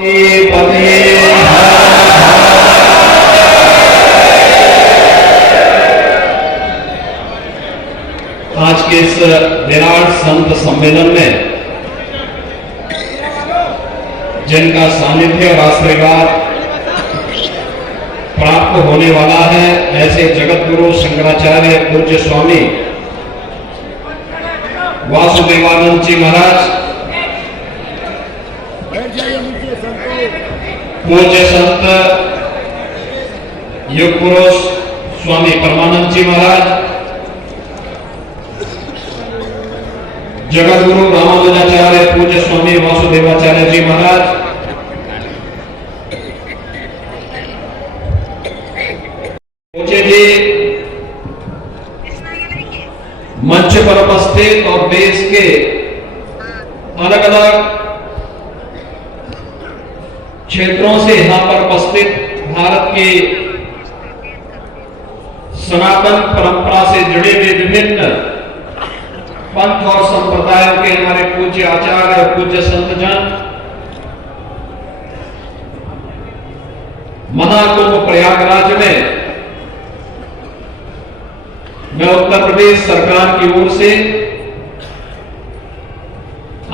आज के इस विराट संत सम्मेलन में जिनका सानिध्य और आशीर्वाद प्राप्त होने वाला है, ऐसे जगत गुरु शंकराचार्य पूज्य स्वामी वासुदेवानंद जी महाराज, पूज्य संत युग पुरुष स्वामी परमानंद जी महाराज, जगत गुरु रामानुजाचार्य पूज्य स्वामी वासुदेवाचार्य जी महाराज, पूज्य जी मंच पर उपस्थित और देश के अलग अलग क्षेत्रों से यहां पर उपस्थित भारत की सनातन परंपरा से जुड़े हुए विभिन्न पंथ और संप्रदायों के हमारे पूज्य आचार्य और पूज्य संतजन, महाकुंभ प्रयागराज में मैं उत्तर प्रदेश सरकार की ओर से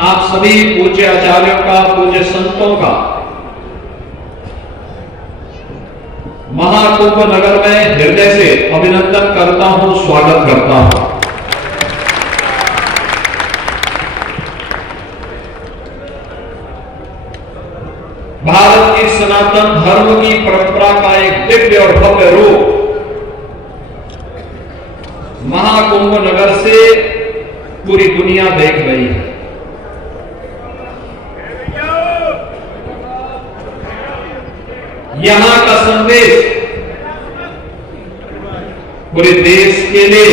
आप सभी पूज्य आचार्यों का, पूज्य संतों का महाकुंभ नगर में हृदय से अभिनंदन करता हूं, स्वागत करता हूं। भारत की सनातन धर्म की परंपरा का एक दिव्य और भव्य रूप महाकुंभ नगर से पूरी दुनिया देख रही है। यहां का संदेश पूरे देश के लिए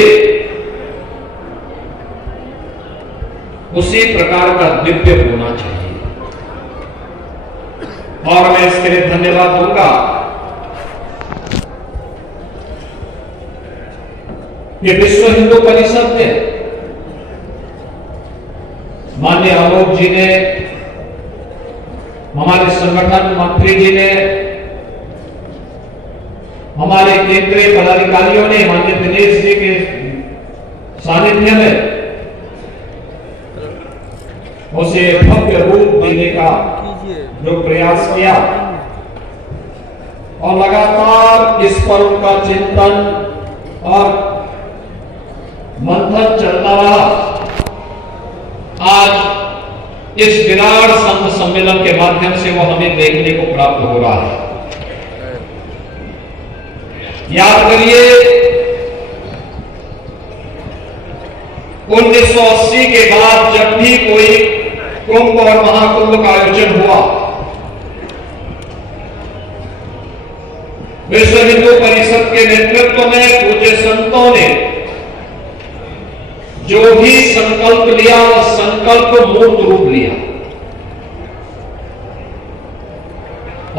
उसी प्रकार का दिव्य होना चाहिए और मैं इसके लिए धन्यवाद दूंगा कि विश्व हिंदू परिषद ने, माननीय आलोक जी ने, हमारे संगठन मंत्री जी ने, हमारे केंद्रीय पदाधिकारियों ने, माननीय दिनेश जी के सानिध्य में उसे भव्य रूप देने का जो प्रयास किया और लगातार इस पर उनका चिंतन और मंथन चलता रहा। आज इस विराट संत सम्मेलन के माध्यम से वो हमें देखने को प्राप्त हो रहा है। याद करिए 1980 के बाद जब भी कोई कुंभ और महाकुंभ का आयोजन हुआ, विश्व हिंदू परिषद के नेतृत्व में पूज्य संतों ने जो भी संकल्प लिया वह संकल्प मूर्त रूप लिया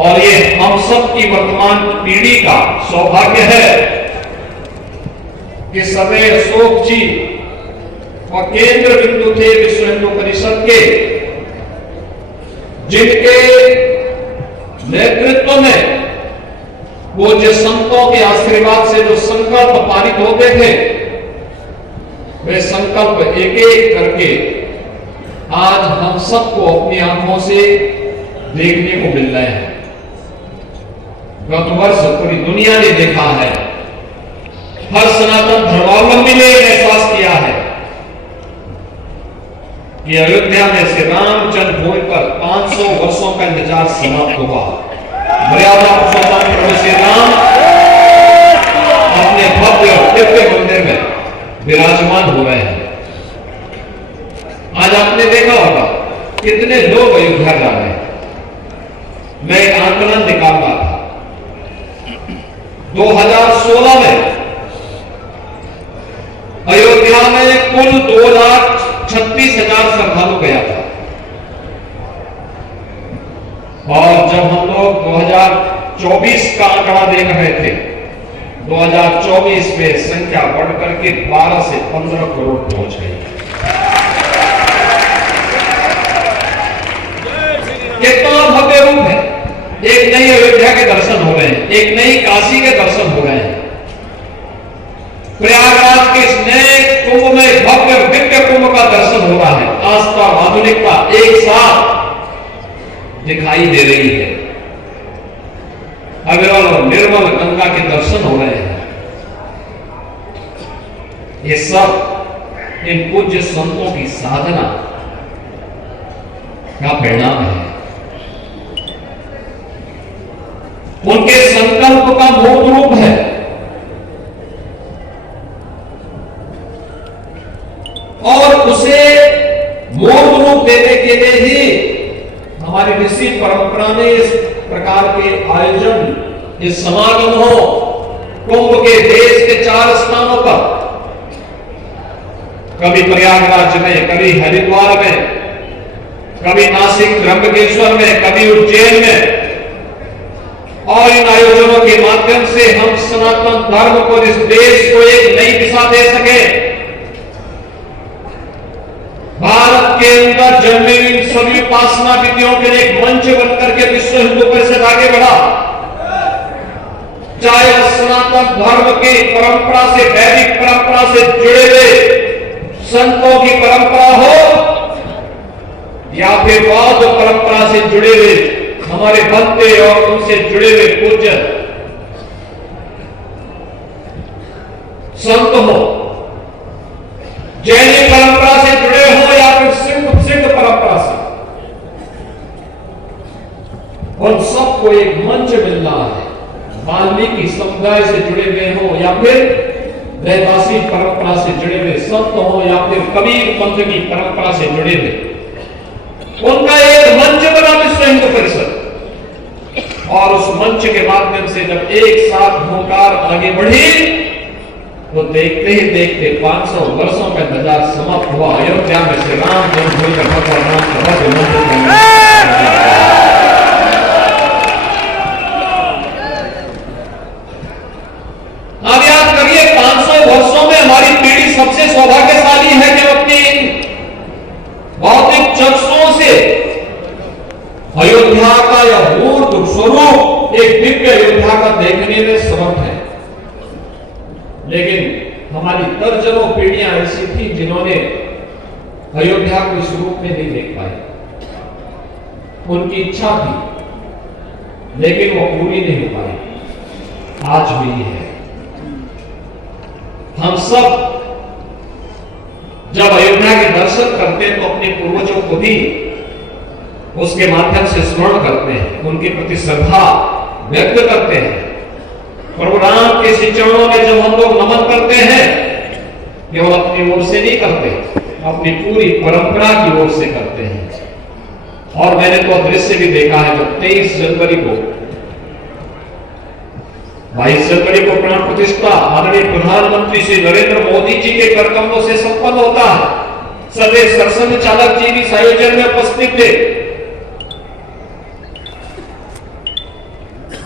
और ये हम सब की वर्तमान पीढ़ी का सौभाग्य है कि समय अशोक जी और केंद्र बिंदु थे विश्व हिंदू परिषद के, जिनके नेतृत्व में पूज्य संतों के आशीर्वाद से जो संकल्प पारित होते थे, वे संकल्प एक एक करके आज हम सबको अपनी आंखों से देखने को मिल रहे हैं। गत वर्ष पूरी दुनिया ने देखा है, हर सनातन धर्मावलंबी ने एहसास किया है कि अयोध्या में श्री राम जन्मभूमि पर 500 वर्षों का इंतजार समाप्त हुआ। मर्यादा पुरुषोत्तम प्रभु श्री राम अपने भव्य और दिव्य मंदिर में विराजमान हो रहे हैं। आज आपने देखा होगा कितने लोग अयोध्या जा रहे हैं। मैं एक आंकलन निकाल रहा था, 2016 में अयोध्या में कुल 2,36,000 श्रद्धालु गया था और जब हम लोग 2024 का आंकड़ा देख रहे थे, 2024 में संख्या बढ़कर के 12 से 15 करोड़ पहुंच गई। कितना भव्य रूप है। के दर्शन हो रहे हैं, एक नई काशी के दर्शन हो रहे हैं। प्रयागराज के इस नए कुंभ में भव्य दिव्य कुंभ का दर्शन हो रहा है। आस्था और आधुनिकता एक साथ दिखाई दे रही है। अविरल और निर्मल गंगा के दर्शन हो रहे हैं। ये सब इन पूज्य संतों की साधना का परिणाम है। उनके संकल्प का मूर्त रूप है। और उसे मूर्त रूप देने के लिए ही हमारी ऋषि परंपरा में इस प्रकार के आयोजन, इस समागम हो कुंभ के देश के 4 स्थानों पर, कभी प्रयागराज में, कभी हरिद्वार में, कभी नासिक त्र्यंबकेश्वर में, कभी उज्जैन में। और इन आयोजनों के माध्यम से हम सनातन धर्म को, इस देश को एक नई दिशा दे सके। भारत के अंदर जन्मे इन सभी उपासना विधियों के लिए एक मंच बनकर के विश्व हिंदू परिषद आगे बढ़ा। चाहे सनातन धर्म की परंपरा से, वैदिक परंपरा से जुड़े हुए संतों की परंपरा हो, या फिर बौद्ध परंपरा से जुड़े हुए हमारे भक्ते और उनसे जुड़े हुए पूज्य संत हो, जैनी परंपरा से जुड़े हो या फिर सिद्ध परंपरा से, उन सबको एक मंच मिल रहा है। वाल्मीकि समुदाय से जुड़े हुए हो या फिर रैदासी परंपरा से जुड़े हुए संत हो या फिर कबीर पंथ की परंपरा से जुड़े हुए, उनका एक मंच बना विश्व हिंदू परिषद। और उस मंच के माध्यम से जब एक साथ हुंकार आगे बढ़ी तो देखते ही देखते 500 वर्षों का इंतजार समाप्त हुआ। अयोध्या में श्री राम जन्मभूमि का भगवान अब याद करिए, 500 वर्षों में हमारी पीढ़ी सबसे सौभाग्यशाली है कि अपनी भौतिक चक्षुओं से अयोध्या का यह मूर्त स्वरूप, एक दिव्य अयोध्या का देखने में समर्थ है। लेकिन हमारी दर्जनों पीढ़ियां ऐसी थी जिन्होंने अयोध्या को इस रूप में नहीं देख पाई। उनकी इच्छा थी लेकिन वो पूरी नहीं हो पाई। आज भी है। हम सब जब अयोध्या के दर्शन करते हैं तो अपने पूर्वजों को भी उसके माध्यम से स्मरण करते हैं, उनके प्रति श्रद्धा व्यक्त करते हैं। प्रभु राम के श्री चरणों में जब हम लोग नमन करते हैं, केवल अपनी ओर से नहीं करते, अपनी पूरी परंपरा की ओर से करते हैं। और मैंने तो दृश्य भी देखा है, जब 23 जनवरी को 22 जनवरी को प्राण प्रतिष्ठा आदरणीय प्रधानमंत्री श्री नरेंद्र मोदी जी के करकमलों से संपन्न होता है। सदैव सरसंघ चालक जी भी इस आयोजन में उपस्थित थे।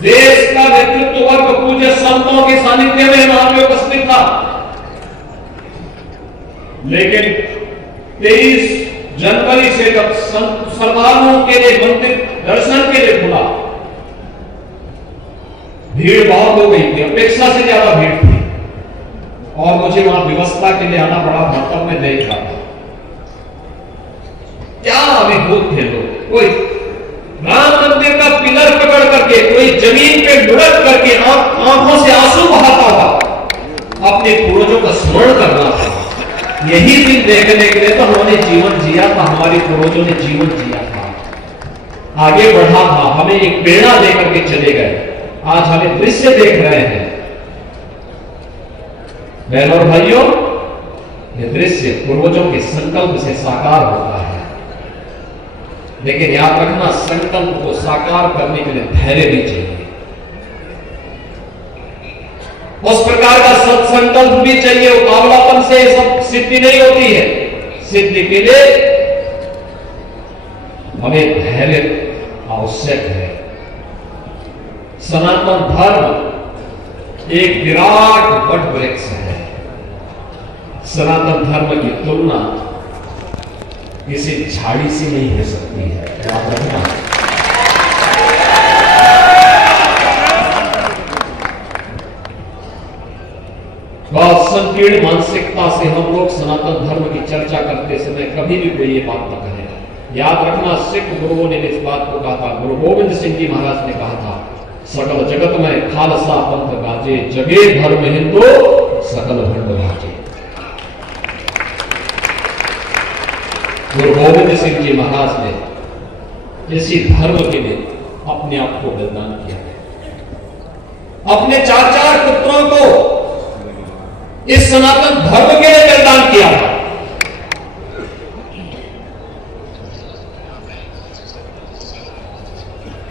देश का नेतृत्व वर्ग पूज्य संतों के सानिध्य में वहां पे उपस्थित था। लेकिन 23 जनवरी से जब श्रद्धालुओं के लिए मंदिर दर्शन के लिए खुला, भीड़ बहुत हो गई थी, अपेक्षा से ज्यादा भीड़ थी। और मुझे वहां व्यवस्था के लिए आना पड़ा था, तब मैं देख रहा था क्या अभिभूत थे लोग। कोई राम मंदिर का पिलर पकड़ करके, कोई जमीन पे लुढ़क करके आंखों से आंसू बहाता हुआ अपने पूर्वजों का स्मरण करना था। यही दिन देखने के लिए तो हमने जीवन जिया था, हमारे पूर्वजों ने जीवन जिया था, आगे बढ़ा था, हमें एक प्रेरणा देकर के चले गए। आज हमें दृश्य देख रहे हैं। बहनों और भाइयों, यह दृश्य पूर्वजों के संकल्प से साकार होता है। लेकिन याद रखना, संकल्प को साकार करने के लिए धैर्य भी चाहिए, उस प्रकार का सत्संकल्प भी चाहिए। उतावलापन से सब सिद्धि नहीं होती है। सिद्धि के लिए हमें धैर्य आवश्यक है। सनातन धर्म एक विराट वट वृक्ष है। सनातन धर्म की तुलना किसी झाड़ी से नहीं हो सकती है। याद रखना, संकीर्ण मानसिकता से हम लोग सनातन धर्म की चर्चा करते समय कभी भी कोई ये बात न कहे। याद रखना, सिख गुरुओं ने इस बात को कहा था, गुरु गोविंद सिंह जी महाराज ने कहा था, सकल जगत में खालसा पंथ गाजे, जगे धर्म हिंदू सकल भंड गाजे। गुरु गोविंद सिंह जी महाराज ने इसी धर्म के लिए अपने आप को बलिदान किया, अपने 4 पुत्रों को इस सनातन धर्म के लिए बलिदान किया था।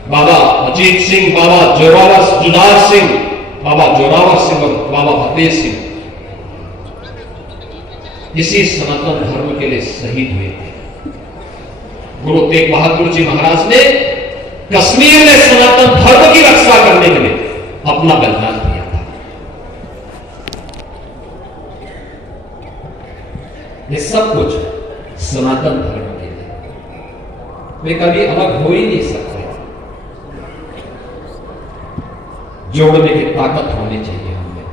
बाबा अजीत सिंह, बाबा जुदार सिंह, बाबा जोरावर सिंह और बाबा फतेह सिंह इसी सनातन धर्म के लिए शहीद हुए थे। गुरु तेग बहादुर जी महाराज ने कश्मीर में सनातन धर्म की रक्षा करने के लिए अपना बलिदान दिया था। ये सब कुछ सनातन धर्म के लिए, वे कभी अलग हो ही नहीं सकते। जोड़ने की ताकत होनी चाहिए हमें,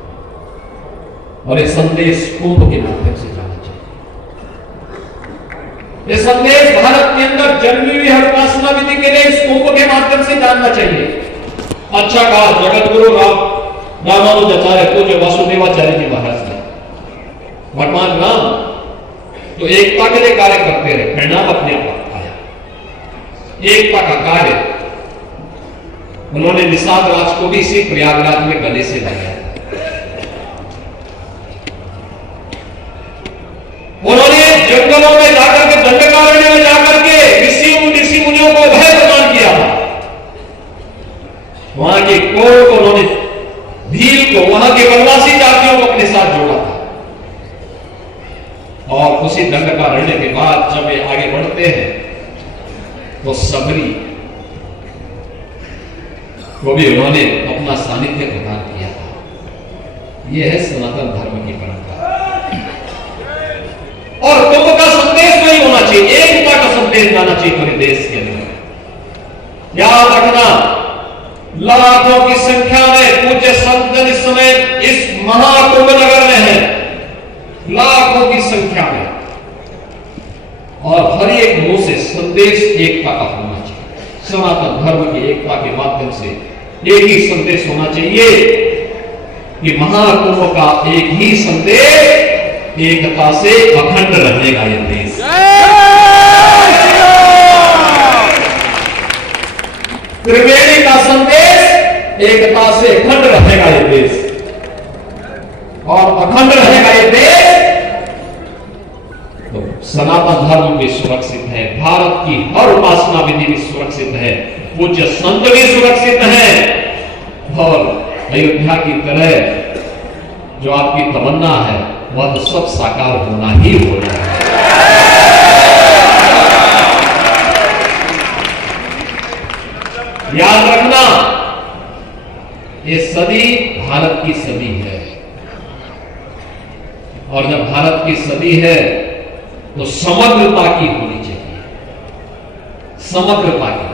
और ये संदेश कुंभ के माध्यम से जाना चाहिए। ये संदेश भारत के अंदर जन्मी हुई हर उपासना विधि के लिए इस कुंभ के माध्यम से जानना चाहिए। अच्छा कहा जगत गुरु रामानुजाचार्य पूज्य वासुदेवाचार्य जी महाराज ने, भगवान राम तो एकता के लिए कार्य करते रहे, परिणाम अपने आप आया। एकता का कार्य उन्होंने निषाद राज को भी इसी प्रयागराज में गले से लगाया। उन्होंने जंगलों में जाकर के, दंडकारण्य में जाकर के ऋषि मुनियों को भय प्रदान किया। वहां के कोर को उन्होंने, भील को, वहां के वनवासी जातियों को अपने साथ जोड़ा था। और उसी दंडकारण्य के बाद जब वे आगे बढ़ते हैं तो सबरी को भी उन्होंने अपना सानिध्य प्रदान किया था। यह है सनातन धर्म की परंपरा। और कुंभ का संदेश वही होना चाहिए, एकता का संदेश जाना चाहिए पूरे देश के अंदर। याद रखना, लाखों की संख्या में पूज्य संतजन इस समय इस महाकुंभ नगर में है, लाखों की संख्या में, और हर एक मुंह से संदेश एकता का होना चाहिए। सनातन धर्म की एकता के माध्यम से एक ही संदेश होना चाहिए कि महाकुंभ का एक ही संदेश, एकता से अखंड रहेगा ये देश। त्रिवेणी का संदेश, एकता से अखंड रहेगा ये देश, और अखंड रहेगा ये देश तो सनातन धर्म भी सुरक्षित है, भारत की हर उपासना विधि भी सुरक्षित है, पूज्य संत भी सुरक्षित है, और अयोध्या की तरह जो आपकी तमन्ना है वह तो सब साकार होना ही होना है। याद रखना, ये सदी भारत की सदी है, और जब भारत की सदी है तो समग्रता की होनी चाहिए, समग्रता की।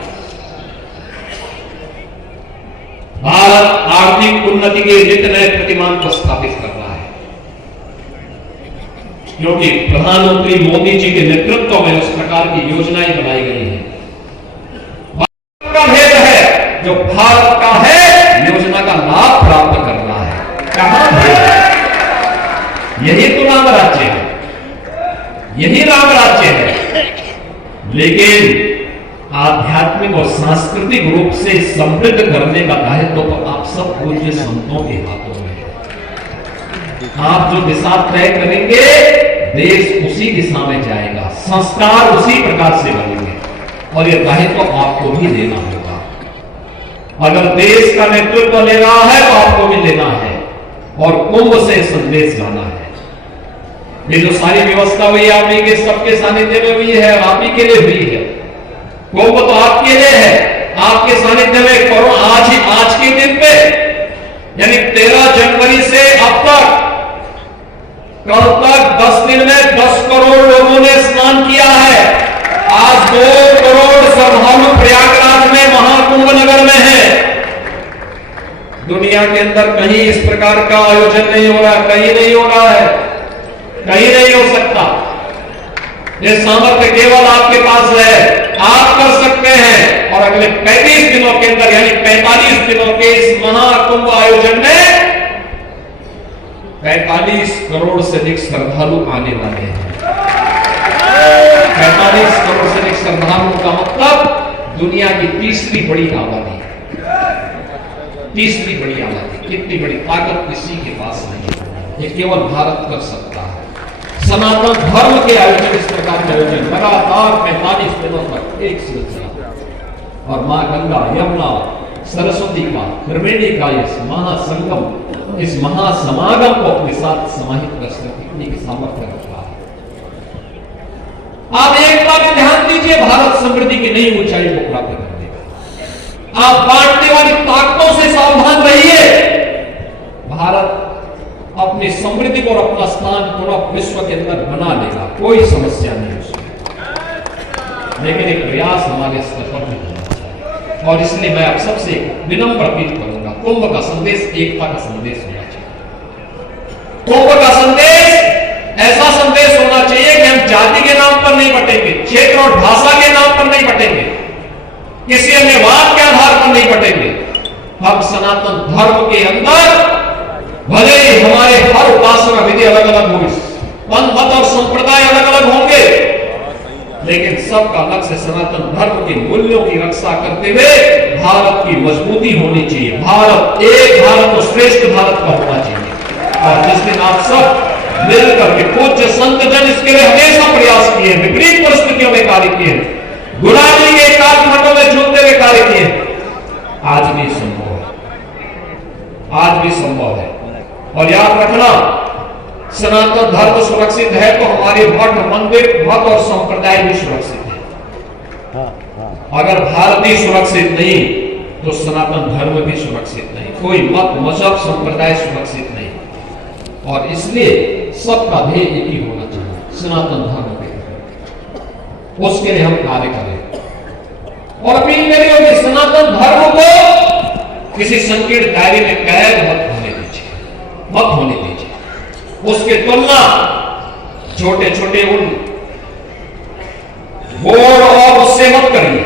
भारत आर्थिक उन्नति के नित नए प्रतिमान को स्थापित कर रहा है, क्योंकि प्रधानमंत्री मोदी जी के नेतृत्व में उस प्रकार की योजनाएं बनाई गई हैं। भारत का भेद है, जो भारत का है योजना का लाभ प्राप्त कर रहा है। कहां भेद है? यही तो राम राज्य है, यही राम राज्य है। लेकिन आध्यात्मिक और सांस्कृतिक रूप से समृद्ध करने का दायित्व तो आप सब पूज्य संतों के हाथों में है। आप जो दिशा तय करेंगे, देश उसी दिशा में जाएगा, संस्कार उसी प्रकार से बनेंगे, और यह दायित्व तो आपको भी लेना होगा। अगर देश का नेतृत्व ले रहा है तो आपको भी लेना है, और कुंभ से संदेश लाना है। ये जो सारी व्यवस्था हुई आप ही के सबके सानिध्य में हुई है, और आप ही के लिए हुई है। कुंभ तो आपके लिए है, आपके सानिध्य में करो। आज के दिन पे, यानी 13 जनवरी से अब तक, कल तक 10 दिन में 10 करोड़ लोगों ने स्नान किया है। आज 2 करोड़ श्रद्धालु प्रयागराज में महाकुंभ नगर में है। दुनिया के अंदर कहीं इस प्रकार का आयोजन नहीं हो रहा, कहीं नहीं हो रहा है, कहीं नहीं हो सकता। ये सामर्थ्य केवल आपके पास है, आप कर सकते हैं। और अगले 35 दिनों के अंदर यानी 45 दिनों के इस महाकुंभ आयोजन में 45 करोड़ से अधिक श्रद्धालु आने वाले हैं। 45 करोड़ से अधिक श्रद्धालुओं का मतलब दुनिया की तीसरी बड़ी आबादी, तीसरी बड़ी आबादी। कितनी बड़ी ताकत किसी के पास नहीं है, ये केवल भारत कर सकता है। सनातन धर्म के आयोजन, इस प्रकार के आयोजन लगातार 45 दिनों तक एक सिलसिला, और मां गंगा, यमुना, सरस्वती का, त्रिवेणी का इस महासंगम, इस महासमागम को अपने साथ समाहित कर सकने की सामर्थ्य रखा है। आप एक बात ध्यान दीजिए, भारत समृद्धि की नई ऊंचाई को प्राप्त कर देगा। आप बांटने वाली ताकतों से सावधान रहिए। भारत अपनी समृद्धि को और अपना स्थान पुनः विश्व के अंदर बना लेगा, कोई समस्या नहीं उसमें, लेकिन एक प्रयास हमारे स्तर पर भी होना चाहिए। और इसलिए मैं आप सबसे विनम्र अपील करूंगा, कुंभ का संदेश एकता का संदेश होना चाहिए। कुंभ का संदेश ऐसा संदेश होना चाहिए कि हम जाति के नाम पर नहीं बटेंगे, क्षेत्र और भाषा के नाम पर नहीं बटेंगे, किसी अन्य वाद के आधार पर नहीं बटेंगे। हम सनातन धर्म के अंदर भले ही हमारे हर उपासना विधि अलग अलग होगी, पंथ मत और संप्रदाय अलग अलग होंगे, लेकिन सबका लक्ष्य सनातन धर्म के मूल्यों की रक्षा करते हुए भारत की मजबूती होनी चाहिए। भारत एक भारत और श्रेष्ठ भारत का होना चाहिए। और जिस दिन आप सब मिलकर के पूज्य संत जन इसके लिए हमेशा प्रयास किए, विपरीत परिस्थितियों में कार्य किए, गुलामी के कालखंडों में जूझते हुए कार्य किए, आज भी संभव है, आज भी संभव है। और याद रखना, सनातन धर्म सुरक्षित है तो हमारे मठ, मंदिर, मत और संप्रदाय भी सुरक्षित है। अगर भारत ही सुरक्षित नहीं तो सनातन धर्म भी सुरक्षित नहीं, कोई मत, मजहब, संप्रदाय सुरक्षित नहीं। और इसलिए सबका ध्येय एक ही होना चाहिए, सनातन धर्म पे, उसके लिए हम कार्य करें। और अपील मेरी होगी, सनातन धर्म को किसी संकीर्ण दायरे में कैद मत होने दीजिए, मत होने दीजिए। उसके तुलना छोटे छोटे उन बोर्ड और उससे मत करिए।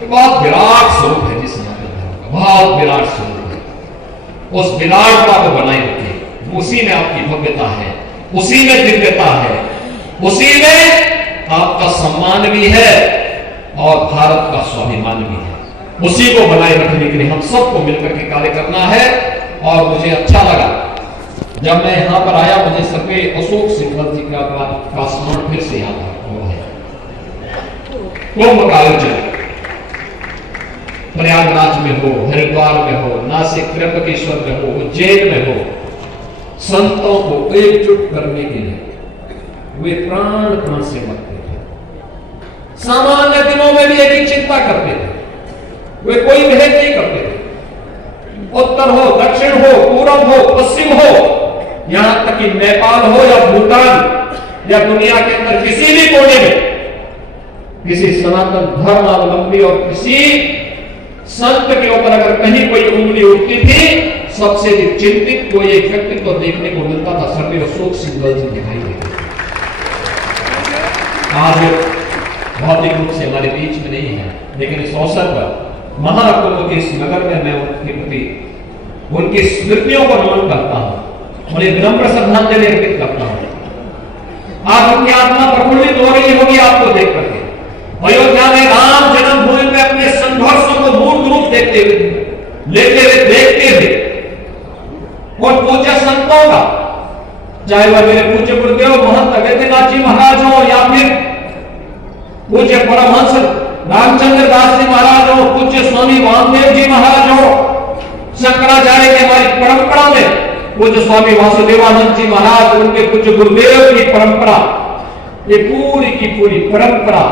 तो बहुत विराट स्वरूप है जिस सनातन धर्म का, बहुत विराट स्वरूप है। उस विराटता को बनाए रखिए, उसी में आपकी भव्यता है, उसी में दिव्यता है, उसी में आपका सम्मान भी है और भारत का स्वाभिमान भी है। उसी को बनाए रखने के लिए हम सबको मिलकर के कार्य करना है। और मुझे अच्छा लगा जब मैं यहां पर आया, मुझे सर्वे अशोक सिंघल जी का स्मरण फिर से याद हुआ है। कुंभ का आयोजन प्रयागराज में हो, हरिद्वार में हो, नासिक त्र्यंबकेश्वर में हो, उज्जैन में हो, संतों को एकजुट करने के लिए वे प्राण प्राण से मरते थे। सामान्य दिनों में भी एक ही चिंता करते थे, वे कोई भेद नहीं करते थे। उत्तर हो, दक्षिण हो, पूर्व हो, पश्चिम हो, यहां तक कि नेपाल हो या भूटान या दुनिया के अंदर किसी भी कोने में किसी सनातन धर्मावलंबी और किसी संत के ऊपर अगर कहीं कोई उंगली उठती थी, सबसे अधिक चिंतित कोई एक व्यक्तित्व तो देखने को मिलता था, सर्वे अशोक सिंघल जी दिखाई देते। आज भौतिक रूप से हमारे बीच में नहीं है, लेकिन इस अवसर पर महाकुंभ के इस नगर में मैं उनके प्रति उनकी स्मृतियों को नमन करता हूं, उन्हें विनम्र श्रद्धांजलि अर्पित करता हूं। आज उनकी आत्मा प्रफुल्लित हो रही होगी आपको देख करके। अयोध्या में राम जन्मभूमि में अपने संघर्षों को मूर्त रूप देखते हुए, लेते हुए, देखते हुए, और पूज्य संतों का, चाहे वह मेरे पूज्य गुरुदेव महंत अगस्त्यनाथ जी महाराज हो या फिर पूज्य परमहंस रामचंद्र दास जी महाराज हो, पूज्य स्वामी वामदेव जी महाराज हो, शंकराचार्य की हमारी परंपरा में पूज्य स्वामी वासुदेवानंद जी महाराज, उनके पूज्य गुरुदेव की परंपरा, ये पूरी की पूरी परंपरा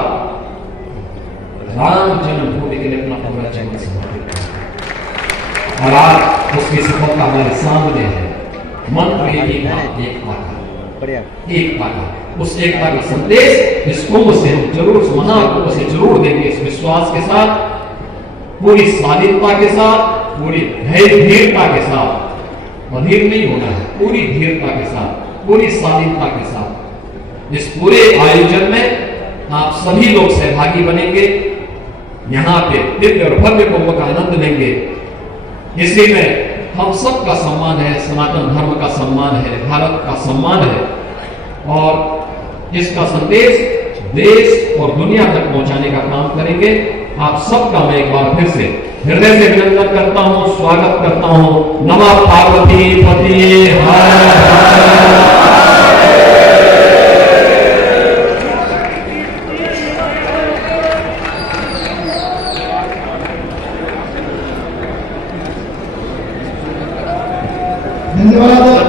राम जन्मभूमि के लिए अपना पूरा जीवन समर्पित है। और आज उसकी सफलता हमारे सामने है। मंत्र एक उस एकता का संदेश इस कुंभ से जरूर, महाकुंभ से जरूर देंगे, इस विश्वास के साथ, पूरी स्वाधीनता के साथ, पूरी धीरता के साथ, अधीर नहीं होना है, पूरी धीरता के साथ, पूरी शालीनता के साथ इस पूरे आयोजन में आप सभी लोग सहभागी बनेंगे, यहाँ पे दिव्य और भव्य कुंभ का आनंद लेंगे। इसी में हम सब का सम्मान है, सनातन धर्म का सम्मान है, भारत का सम्मान है और इसका संदेश देश और दुनिया तक पहुंचाने का काम करेंगे। आप सबका मैं एक बार फिर से हृदय से अभिनंदन करता हूं, स्वागत करता हूं। नमः पार्वती पति हर। धन्यवाद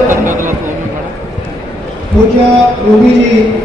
पूज्य योगी जी।